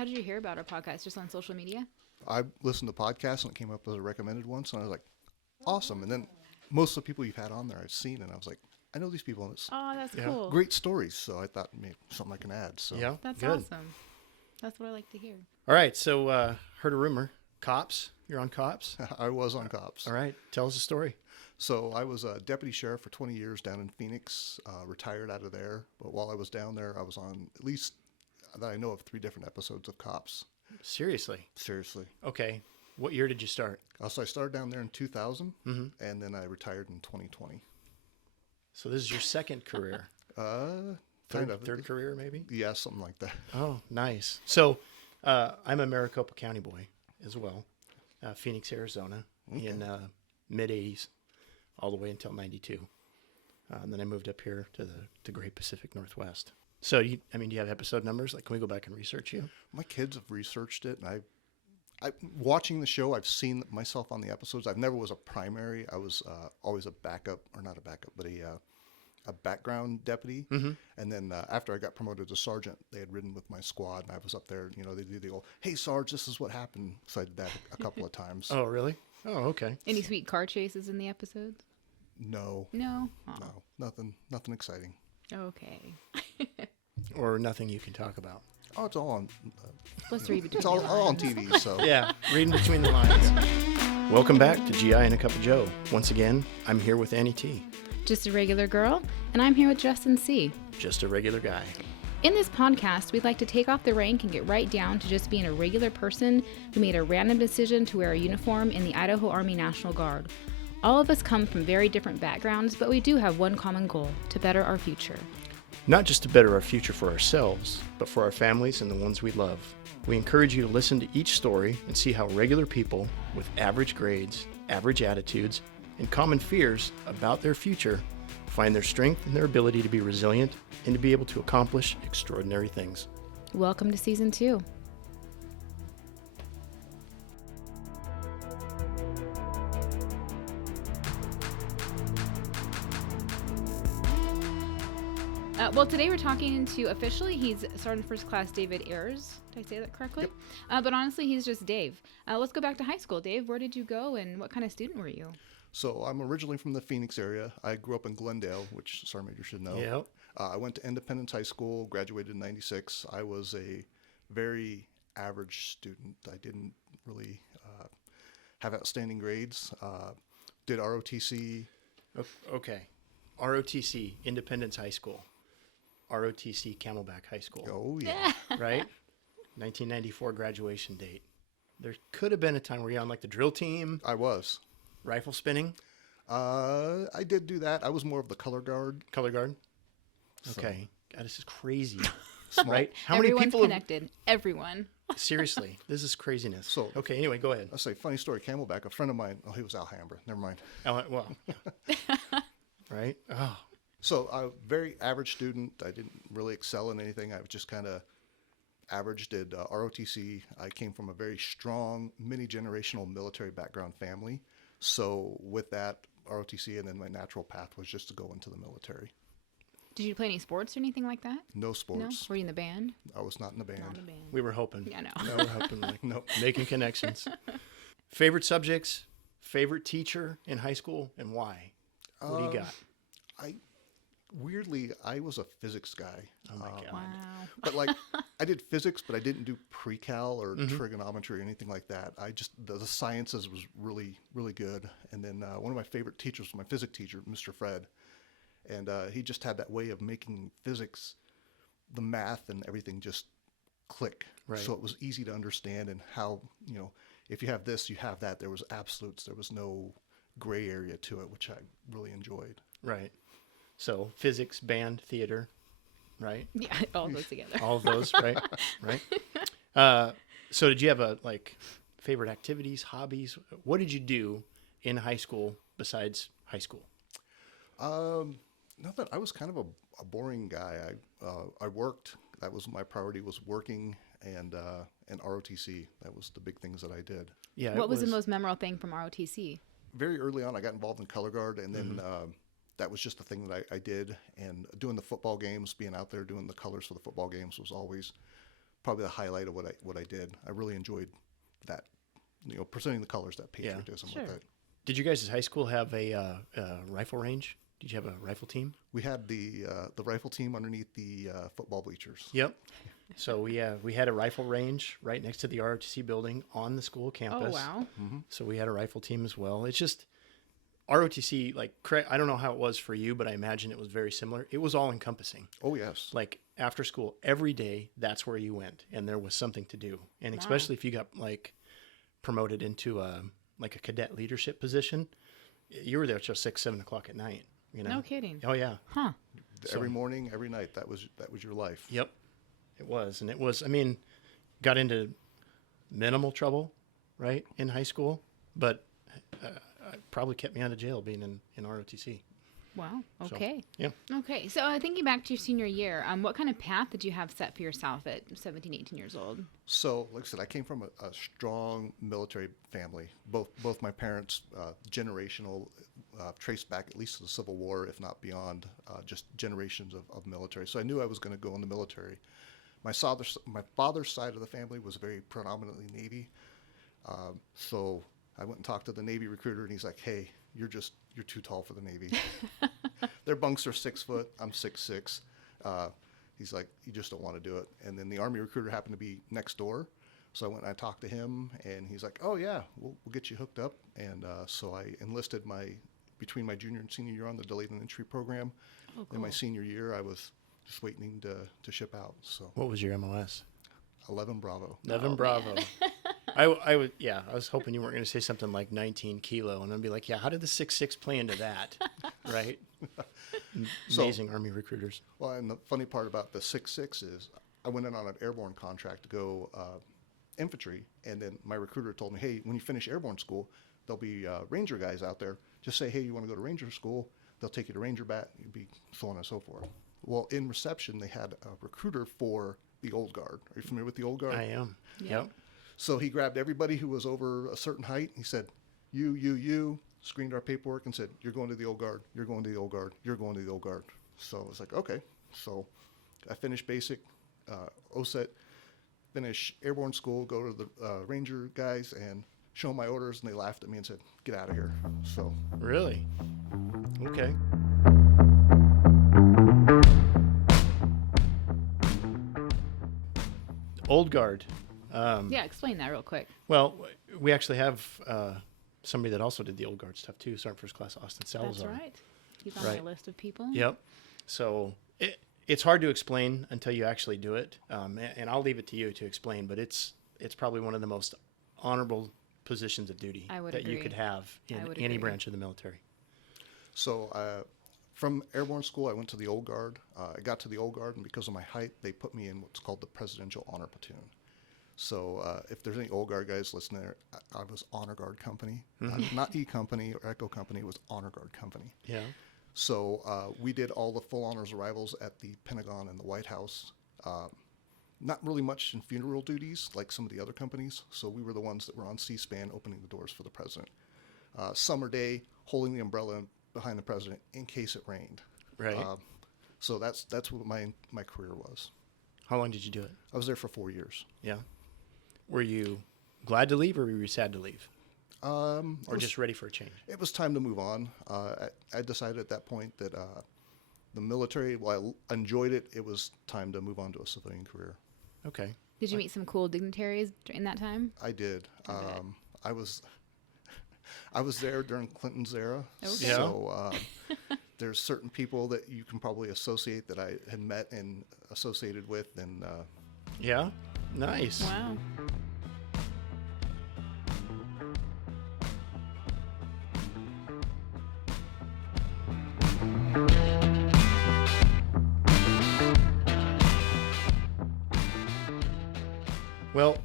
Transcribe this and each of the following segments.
How did you hear about our podcast? Just on social media? I listened to podcasts and it came up as a recommended one, so I was like, awesome. And then most of the people you've had on there I've seen, and I was like, I know these people, and it's Oh, that's cool. great stories. So I thought maybe something I can add. So Yeah, That's good. awesome. That's what I like to hear. All right, so heard a rumor. Cops, you're on Cops. I was on Cops. All right, tell us a story. So I was a deputy sheriff for 20 years down in Phoenix, retired out of there. But while I was down there, I was on at least, that I know of, 3 different episodes of Cops. Seriously? Seriously. Okay, what year did you start? So I started down there in 2000, and then I retired in 2020. So this is your second career. Third career, maybe? Yeah, something like that. Oh, nice. So I'm a Maricopa County boy as well, Phoenix, Arizona, in mid-'80s, all the way until 92. And then I moved up here to the Great Pacific Northwest. So, do you have episode numbers? Like, can we go back and research you? My kids have researched it, and I watching the show, I've seen myself on the episodes. I never was a primary. I was always a backup, or not a backup, but a background deputy. And then after I got promoted to sergeant, they had ridden with my squad, and I was up there. They do the old, "Hey, Sarge, this is what happened." So I did that a couple of times. Oh, really? Oh, okay. Any sweet car chases in the episodes? No. No? Oh. No, nothing exciting. Okay. Or nothing you can talk about. Oh, it's all on. Let's read between It's all the on lines. TV. So Yeah, reading between the lines. Welcome back to GI and a Cup of Joe. Once again, I'm here with Annie T. Just a regular girl, and I'm here with Justin C. Just a regular guy. In this podcast, we'd like to take off the rank and get right down to just being a regular person who made a random decision to wear a uniform in the Idaho Army National Guard. All of us come from very different backgrounds, but we do have one common goal: to better our future. Not just to better our future for ourselves, but for our families and the ones we love. We encourage you to listen to each story and see how regular people with average grades, average attitudes, and common fears about their future find their strength and their ability to be resilient and to be able to accomplish extraordinary things. Welcome to Season 2. Well, today we're talking to, officially, he's Sergeant First Class David Ayers. Did I say that correctly? Yep. But honestly, he's just Dave. Let's go back to high school. Dave, where did you go and what kind of student were you? So I'm originally from the Phoenix area. I grew up in Glendale, which Sergeant Major should know. Yep. I went to Independence High School, graduated in 96. I was a very average student. I didn't really have outstanding grades. Did ROTC. Okay. ROTC, Independence High School. ROTC, Camelback High School. Oh, yeah. Right? 1994 graduation date. There could have been a time where you're on like the drill team, I was. rifle spinning, I did do that. I was more of the color guard. color guard. So, Okay. God, this is crazy. small. Right? How Everyone's many people have, connected. Everyone. seriously, this is craziness. So- okay, anyway, go ahead. I'll say, funny story, Camelback, a friend of mine, he was Alhambra, never mind. Well, right? Oh, So very average student. I didn't really excel in anything. I was just kind of average, did ROTC. I came from a very strong, many-generational military background family. So with that, ROTC, and then my natural path was just to go into the military. Did you play any sports or anything like that? No No? sports. Were you in the band? I was not in the band. Not in the band. we were hoping. Yeah, no. No, we're hoping, like, Nope. making connections. Favorite subjects, favorite teacher in high school, and why? What do you got? Weirdly, I was a physics guy. Oh, my God. Wow. But like, I did physics, but I didn't do pre-cal or trigonometry or anything like that. I just, the sciences was really, really good. And then one of my favorite teachers was my physics teacher, Mr. Fred. And he just had that way of making physics, the math and everything just click. Right. So it was easy to understand, and how, if you have this, you have that. There was absolutes. There was no gray area to it, which I really enjoyed. Right. So physics, band, theater, right? Yeah, all those together. All of those, right? Right. So did you have favorite activities, hobbies? What did you do in high school besides high school? Not that I was kind of a boring guy. I worked. That was my priority, was working and ROTC. That was the big things that I did. Yeah. What was the most memorable thing from ROTC? Very early on, I got involved in color guard, and then that was just the thing that I did. And doing the football games, being out there doing the colors for the football games was always probably the highlight of what I did. I really enjoyed that, presenting the colors, that patriotism Sure. with it. Did you guys at high school have a rifle range? Did you have a rifle team? We had the rifle team underneath the football bleachers. Yep. So we had a rifle range right next to the ROTC building on the school campus. Oh, wow. So we had a rifle team as well. It's just ROTC, like, I don't know how it was for you, but I imagine it was very similar. It was all encompassing. Oh, yes. Like after school, every day, that's where you went, and there was something to do. And especially if you got like promoted into a cadet leadership position, you were there till 6, 7 o'clock at night. No kidding. Oh yeah. Huh. Every morning, every night, that was your life. Yep. It was, and it was. I mean, got into minimal trouble, right, in high school, but it probably kept me out of jail being in ROTC. Wow. So, Okay. yeah. Okay. So thinking back to your senior year, what kind of path did you have set for yourself at 17, 18 years old? So, like I said, I came from a strong military family. Both my parents, generational, traced back at least to the Civil War, if not beyond, just generations of military. So I knew I was going to go in the military. My father's side of the family was very predominantly Navy. So I went and talked to the Navy recruiter, and he's like, "Hey, you're too tall for the Navy. Their bunks are 6 foot. I'm 6'6". He's like, "You just don't want to do it." And then the Army recruiter happened to be next door. So I went and I talked to him, and he's like, "Oh yeah, we'll get you hooked up." And so I enlisted between my junior and senior year on the delayed entry program. Oh, cool. In my senior year, I was just waiting to ship out. So What was your MOS? 11 Bravo. 11 Bravo. I was hoping you weren't going to say something like 19 kilo, and I'd be like, yeah, how did the 6'6" play into that? Right? Amazing Army recruiters. Well, and the funny part about the 6'6" is I went in on an airborne contract to go infantry, and then my recruiter told me, "Hey, when you finish airborne school, there'll be Ranger guys out there. Just say, hey, you want to go to Ranger school? They'll take you to Ranger Bat, you'd be so on and so forth." Well, in reception, they had a recruiter for the Old Guard. Are you familiar with the Old Guard? I am. Yeah. Yep. So he grabbed everybody who was over a certain height. He said, you, screened our paperwork and said, "You're going to the Old Guard. You're going to the Old Guard. You're going to the Old Guard." So I was like, okay. So I finished basic OSET, finish airborne school, go to the Ranger guys and show them my orders, and they laughed at me and said, "Get out of here." So Really? Okay. Old Guard. Yeah, explain that real quick. Well, we actually have somebody that also did the Old Guard stuff too. Sergeant First Class Austin Salazar. That's right. He's on Right. my list of people. Yep. So it's hard to explain until you actually do it, and I'll leave it to you to explain. But it's probably one of the most honorable positions of duty I would that you agree. could have in I would any agree. branch of the military. So from airborne school, I went to the Old Guard. I got to the Old Guard, and because of my height, they put me in what's called the Presidential Honor Platoon. So if there's any Old Guard guys listening there, I was Honor Guard Company. Not E Company or Echo Company, it was Honor Guard Company. Yeah. So we did all the full honors arrivals at the Pentagon and the White House. Not really much in funeral duties like some of the other companies. So we were the ones that were on C-SPAN opening the doors for the president. Summer day, holding the umbrella behind the president in case it rained. Right. So that's what my career was. How long did you do it? I was there for 4 years. Yeah. Were you glad to leave, or were you sad to leave, or It was- just ready for a change? It was time to move on. I decided at that point that the military, while I enjoyed it, it was time to move on to a civilian career. Okay. Did you meet some cool dignitaries in that time? I did. bet. I was there during Clinton's era. Okay. Yeah. So there's certain people that you can probably associate that I had met and associated with, and Yeah. Nice. Wow. Well,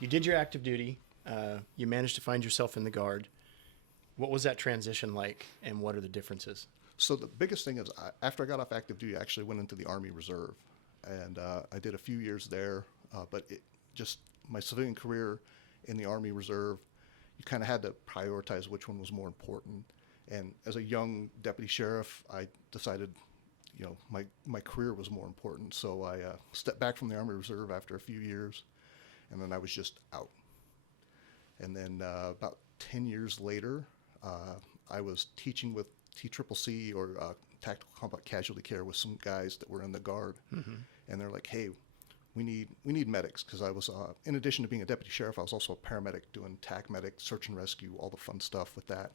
you did your active duty. You managed to find yourself in the Guard. What was that transition like, and what are the differences? So the biggest thing is, after I got off active duty, I actually went into the Army Reserve, and I did a few years there. But my civilian career in the Army Reserve, you kind of had to prioritize which one was more important. And as a young deputy sheriff, I decided, my career was more important. So I stepped back from the Army Reserve after a few years, and then I was just out. And then about 10 years later, I was teaching with TCCC or Tactical Combat Casualty Care with some guys that were in the Guard, and they're like, "Hey, we need medics," because I was in addition to being a deputy sheriff, I was also a paramedic doing TAC medic, search and rescue, all the fun stuff with that.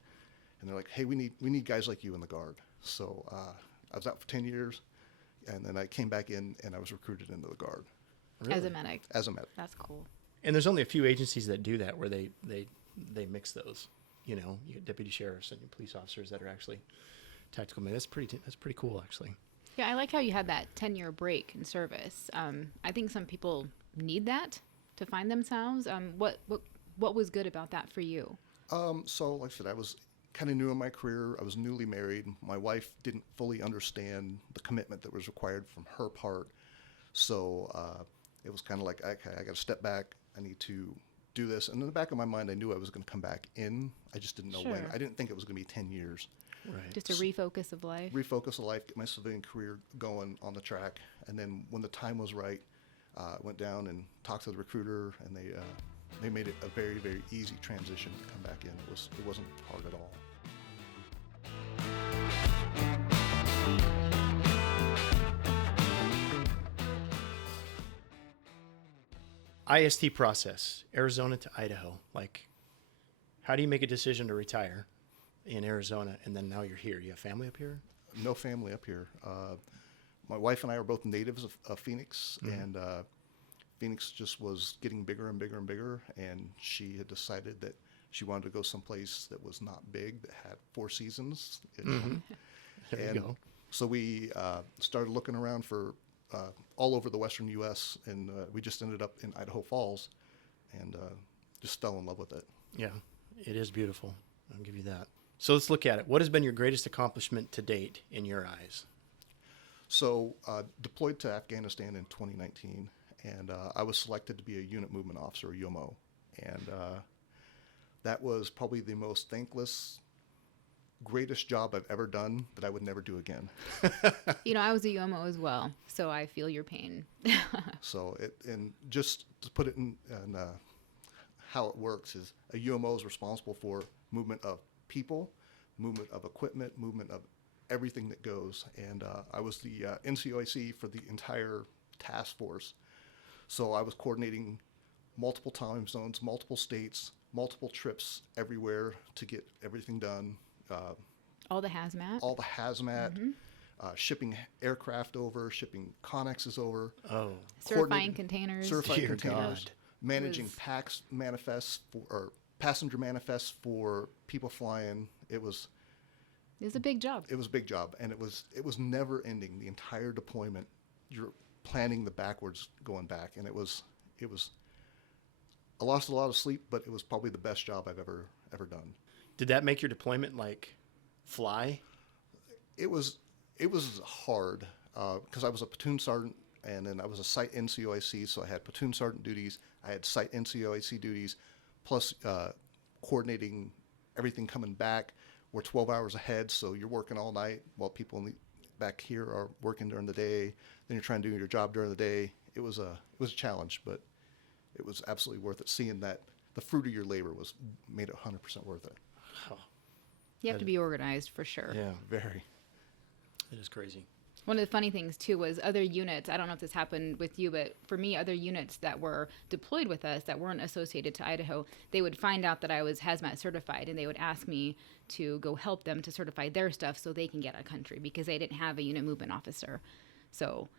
And they're like, "Hey, we need guys like you in the Guard." So I was out for 10 years, and then I came back in and I was recruited into the Guard. Really? As a medic. As a medic. That's cool. And there's only a few agencies that do that, where they mix those. You get deputy sheriffs and police officers that are actually tactical medics. That's pretty cool, actually. Yeah, I like how you had that 10-year break in service. I think some people need that to find themselves. What was good about that for you? So like I said, I was kind of new in my career. I was newly married. My wife didn't fully understand the commitment that was required from her part. So it was kind of like, okay, I got to step back. I need to do this. And in the back of my mind, I knew I was going to come back in. I just didn't know when. I didn't think it was going to be 10 years. Right. Just a refocus of life. Refocus of life, get my civilian career going on the track. And then when the time was right, went down and talked to the recruiter, and they made it a very, very easy transition to come back in. It wasn't hard at all. IST process, Arizona to Idaho. Like, how do you make a decision to retire in Arizona, and then now you're here? You have family up here? No family up here. My wife and I are both natives of Phoenix, and Phoenix just was getting bigger and bigger and bigger, and she had decided that she wanted to go someplace that was not big, that had 4 seasons. There you go. So we started looking around for all over the western U.S., and we just ended up in Idaho Falls, and just fell in love with it. Yeah, it is beautiful. I'll give you that. So let's look at it. What has been your greatest accomplishment to date in your eyes? So deployed to Afghanistan in 2019, and I was selected to be a unit movement officer, UMO, and that was probably the most thankless, greatest job I've ever done that I would never do again. I was a UMO as well, so I feel your pain. So and just to put it in how it works is a UMO is responsible for movement of people, movement of equipment, movement of everything that goes. And I was the NCOIC for the entire task force. So I was coordinating multiple time zones, multiple states, multiple trips everywhere to get everything done. All the hazmat? All the hazmat, shipping aircraft over, shipping connexes over. Oh. Certifying containers. Certifying Dear containers. God. Managing PAX manifests or passenger manifests for people flying. It was a big job. It was a big job, and it was never ending. The entire deployment, you're planning the backwards going back, and it was. I lost a lot of sleep, but it was probably the best job I've ever done. Did that make your deployment fly? It was hard because I was a platoon sergeant, and then I was a site NCOIC, so I had platoon sergeant duties. I had site NCOIC duties, plus coordinating everything coming back. We're 12 hours ahead, so you're working all night while people back here are working during the day. Then you're trying to do your job during the day. It was a challenge, but it was absolutely worth it. Seeing that the fruit of your labor made it 100% worth it. Oh, You have to be organized for sure. yeah, Very. it is crazy. One of the funny things too was other units, I don't know if this happened with you, but for me, other units that were deployed with us that weren't associated to Idaho, they would find out that I was hazmat certified, and they would ask me to go help them to certify their stuff so they can get out of country, because they didn't have a unit movement officer. So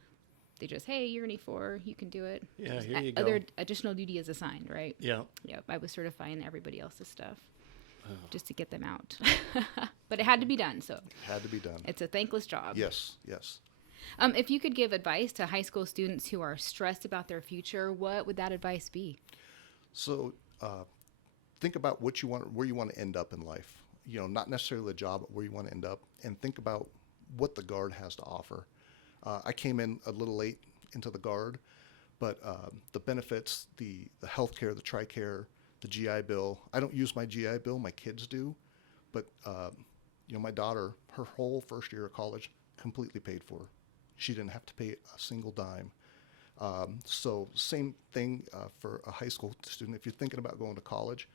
they just, hey, you're an E4, you can do it. Yeah, Just here you go. Other additional duty is assigned, right? Yeah. Yep, I was certifying everybody else's stuff just to get them out. But it had to be done, so Had to be done. it's a thankless job. Yes. If you could give advice to high school students who are stressed about their future, what would that advice be? So think about where you want to end up in life. Not necessarily the job, but where you want to end up, and think about what the Guard has to offer. I came in a little late into the Guard, but the benefits, the healthcare, the TRICARE, the GI Bill. I don't use my GI Bill, my kids do, but my daughter, her whole first year of college, completely paid for. She didn't have to pay a single dime. So same thing for a high school student. If you're thinking about going to college,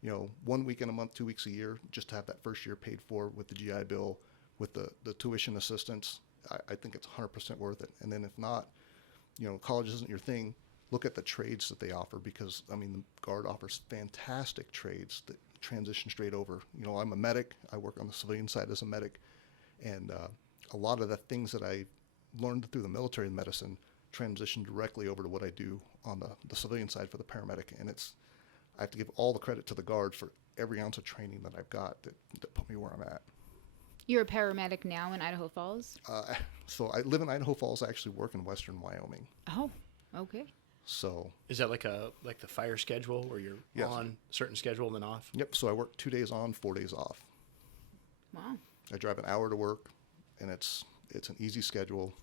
1 weekend a month, 2 weeks a year, just to have that first year paid for with the GI Bill, with the tuition assistance, I think it's 100% worth it. And then if not, college isn't your thing, look at the trades that they offer, because, the Guard offers fantastic trades that transition straight over. I'm a medic. I work on the civilian side as a medic. And a lot of the things that I learned through the military medicine transition directly over to what I do on the civilian side for the paramedic. And I have to give all the credit to the Guard for every ounce of training that I've got that put me where I'm at. You're a paramedic now in Idaho Falls? So I live in Idaho Falls. I actually work in western Wyoming. Oh, okay. So is that like the fire schedule where you're on a certain schedule and then off? Yep. So I work 2 days on, 4 days off. Wow. I drive an hour to work, and it's an easy schedule.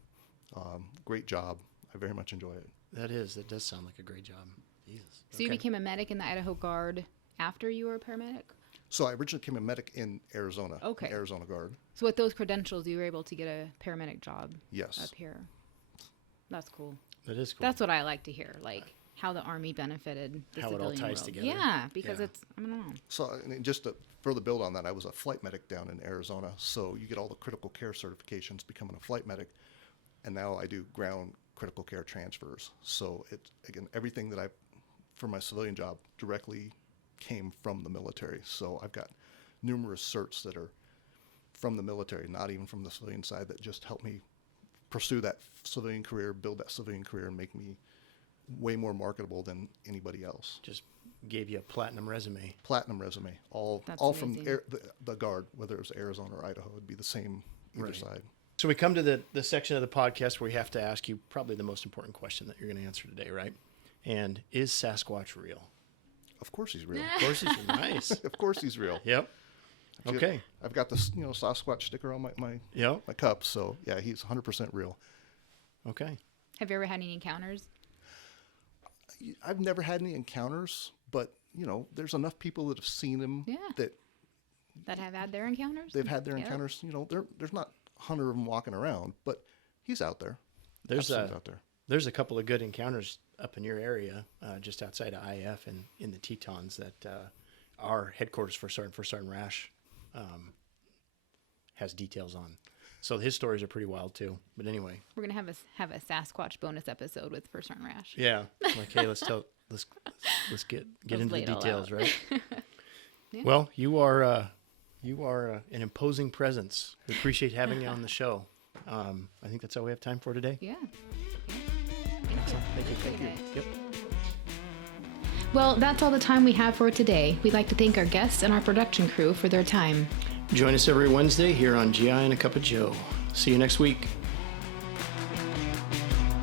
Great job. I very much enjoy it. That does sound like a great job. Jesus. So you became a medic in the Idaho Guard after you were a paramedic? So I originally became a medic in Arizona. Okay. Arizona Guard. So with those credentials, you were able to get a paramedic job. Yes. Up here. That's cool. That is cool. That's what I like to hear, like how the Army benefited the how civilian it all ties world. together. Yeah, because it's, I don't know. So just to further build on that, I was a flight medic down in Arizona. So you get all the critical care certifications becoming a flight medic. And now I do ground critical care transfers. So it's, again, everything that for my civilian job directly came from the military. So I've got numerous certs that are from the military, not even from the civilian side, that just help me pursue that civilian career, build that civilian career, and make me way more marketable than anybody else. Just gave you a platinum resume. Platinum resume. All from the Guard, whether it was Arizona or Idaho, it'd be the same either side. So we come to the section of the podcast where we have to ask you probably the most important question that you're going to answer today, right? And is Sasquatch real? Of course he's real. Of course he's real. Nice. Of course he's real. Yep. Okay. I've got this, Sasquatch sticker on my cup, so yeah, he's 100% real. Okay. Have you ever had any encounters? I've never had any encounters, but there's enough people that have seen him that have had their encounters. They've had their encounters. There's not 100 of them walking around, but he's out there. There's a couple of good encounters up in your area, just outside of IF and in the Tetons that our headquarters for Sergeant Rash has details on. So his stories are pretty wild too. But anyway, we're gonna have a Sasquatch bonus episode with First Sergeant Rash. Yeah, like hey, let's get into the details, right? Yeah. Well, you are an imposing presence. We appreciate having you on the show. I think that's all we have time for today. Yeah. Thank you. Yep. Well, that's all the time we have for today. We'd like to thank our guests and our production crew for their time. Join us every Wednesday here on GI and a Cup of Joe. See you next week.